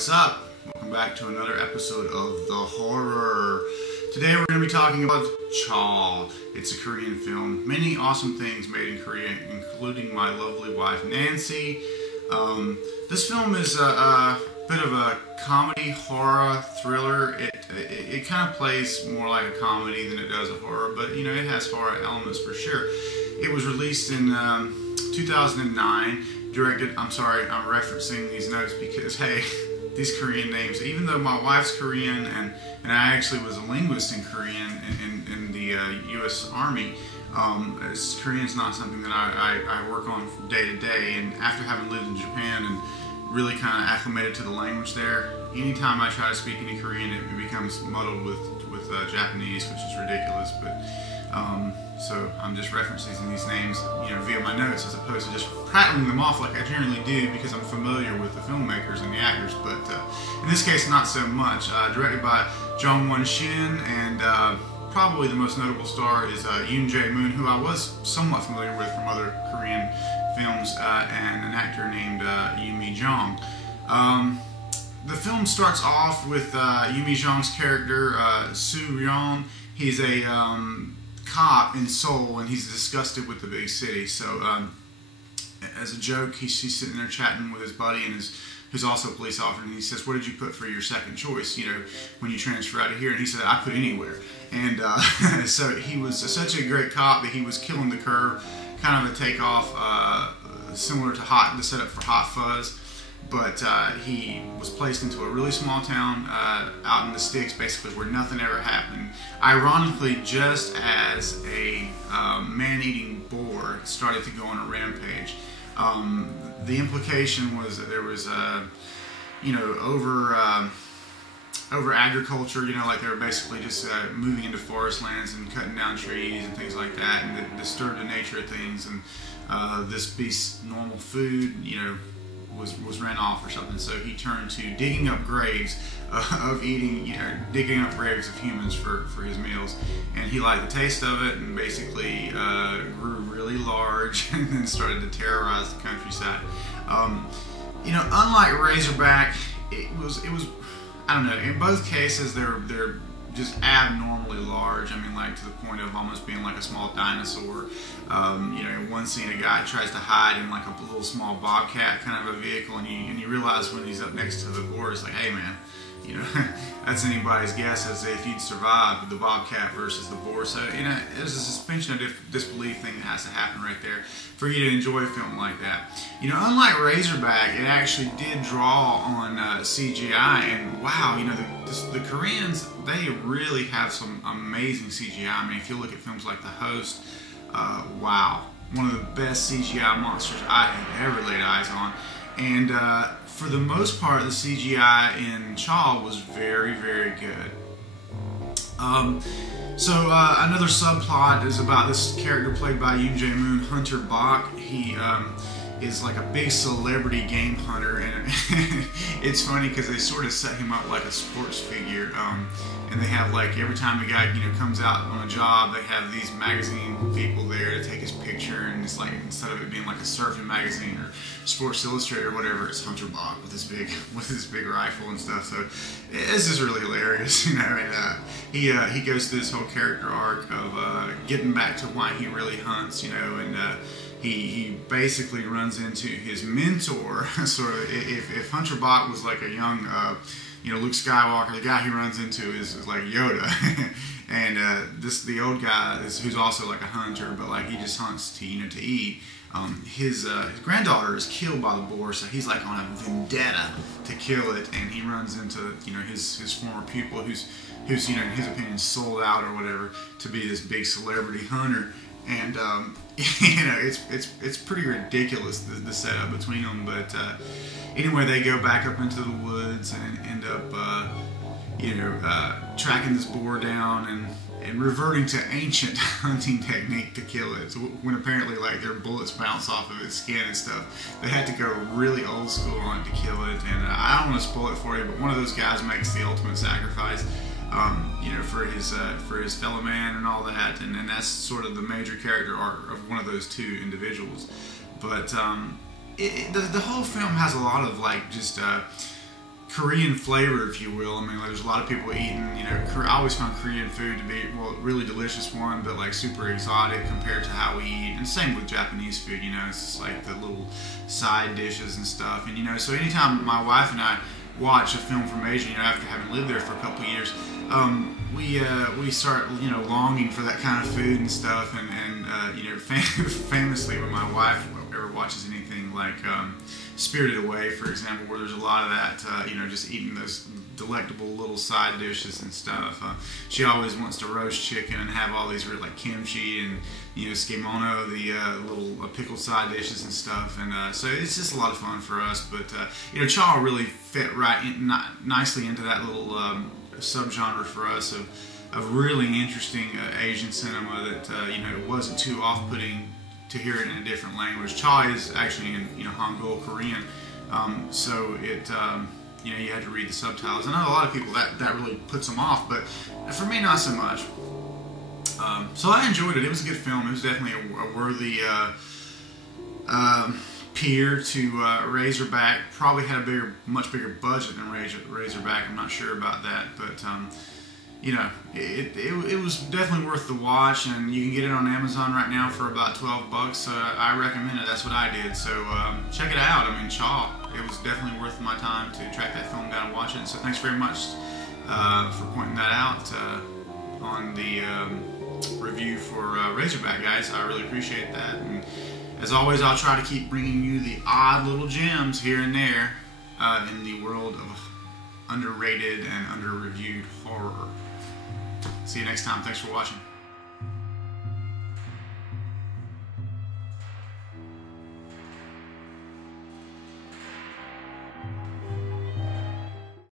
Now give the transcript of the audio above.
What's up? Welcome back to another episode of The Horror. Today we're going to be talking about CHAW. It's a Korean film. Many awesome things made in Korea, including my lovely wife Nancy. This film is a bit of a comedy, horror, thriller. It kind of plays more like a comedy than it does a horror, but you know, it has horror elements for sure. It was released in 2009. I'm referencing these notes because, hey, these Korean names, even though my wife's Korean and I actually was a linguist in Korean in the U.S. Army, Korean's not something that I work on day to day, and after having lived in Japan and really kind of acclimated to the language there, anytime I try to speak any Korean, it becomes muddled with Japanese, which is ridiculous, but so I'm just referencing these names, you know, via my notes as opposed to just prattling them off like I generally do because I'm familiar with the filmmakers and the actors. But in this case, not so much. Directed by Jong Won-shin, and probably the most notable star is Yoon Jae-moon, who I was somewhat familiar with from other Korean films, and an actor named Yoo Mi-jung. The film starts off with Yoo Mi-jung's character, Soo-ryun. He's a cop in Seoul, and he's disgusted with the big city. So as a joke, he's sitting there chatting with his buddy, and who's also a police officer, and he says, "What did you put for your second choice, you know, when you transfer out of here?" And he said, "I put anywhere." And so he was such a great cop that he was killing the curve, kind of a takeoff similar to the setup for Hot Fuzz. But he was placed into a really small town out in the sticks, basically, where nothing ever happened. Ironically, just as a man-eating boar started to go on a rampage. The implication was that there was, you know, over agriculture. You know, like they were basically just moving into forest lands and cutting down trees and things like that, and it disturbed the nature of things. And this beast's normal food, you know, was ran off or something, so he turned to digging up graves of eating, you know, digging up graves of humans for his meals, and he liked the taste of it, and basically grew really large and then started to terrorize the countryside. You know, unlike Razorback, it was I don't know. In both cases, they're just abnormally large. I mean, like to the point of almost being like a small dinosaur. You know, in one scene, a guy tries to hide in like a little small bobcat kind of a vehicle, and you realize when he's up next to the boar, it's like, hey man, you know, that's anybody's guess as if you'd survive the bobcat versus the boar. So, you know, there's a suspension of disbelief thing that has to happen right there for you to enjoy a film like that. You know, unlike Razorback, it actually did draw on CGI, and wow, you know, the Koreans, they really have some amazing CGI. I mean, if you look at films like G.H.O.S.T, wow, one of the best CGI monsters I have ever laid eyes on. And for the most part, the CGI in CHAW was very, very good. So another subplot is about this character played by Yoon Jae-moon, Hunter Bach. He is like a big celebrity game hunter, and it's funny because they sort of set him up like a sports figure, and they have, like, every time a guy, you know, comes out on a job, they have these magazine people there to take his picture, and it's like, instead of it being like a surfing magazine or Sports Illustrated or whatever, it's Hunter Bach with his big rifle and stuff. So it's just really hilarious, you know. And he goes through this whole character arc of getting back to why he really hunts, you know, and he basically runs into his mentor. Sort of, if Hunter Bach was like a young, you know, Luke Skywalker, the guy he runs into is like Yoda. And the old guy who's also like a hunter, but like he just hunts to, you know, to eat. His granddaughter is killed by the boar, so he's like on a vendetta to kill it, and he runs into, you know, his former pupil who's you know, in his opinion sold out or whatever to be this big celebrity hunter. And you know, it's pretty ridiculous, the setup between them. But anyway, they go back up into the woods and end up you know, tracking this boar down and reverting to ancient hunting technique to kill it. So when apparently, like, their bullets bounce off of its skin and stuff, they had to go really old school on it to kill it. And I don't want to spoil it for you, but one of those guys makes the ultimate sacrifice, you know, for his fellow man and all that, and that's sort of the major character arc of one of those two individuals. But the whole film has a lot of, like, just Korean flavor, if you will. I mean, like, there's a lot of people eating, you know, I always found Korean food to be, well, really delicious one, but like super exotic compared to how we eat. And same with Japanese food, you know, it's just like the little side dishes and stuff. And, you know, so anytime my wife and I watch a film from Asia, you know, after having lived there for a couple of years, we start, you know, longing for that kind of food and stuff. And you know, famously, when my wife ever watches anything like Spirited Away, for example, where there's a lot of that, you know, just eating those delectable little side dishes and stuff. She always wants to roast chicken and have all these like kimchi and, you know, skimono, the little pickled side dishes and stuff. And so it's just a lot of fun for us. But you know, CHAW really fit right in, nicely into that little subgenre for us of really interesting Asian cinema that you know, it wasn't too off-putting to hear it in a different language. CHAW is actually in, you know, Hangul Korean, so it you know, you had to read the subtitles. I know a lot of people that really puts them off, but for me, not so much. So I enjoyed it. It was a good film. It was definitely a worthy peer to Razorback. Probably had a much bigger budget than Razorback. I'm not sure about that, but you know, it was definitely worth the watch, and you can get it on Amazon right now for about $12. So I recommend it. That's what I did. So check it out. I mean, CHAW. It was definitely worth my time to track that film down and watch it. So thanks very much for pointing that out on the review for Razorback, guys. I really appreciate that. And as always, I'll try to keep bringing you the odd little gems here and there in the world of underrated and under-reviewed horror. See you next time. Thanks for watching.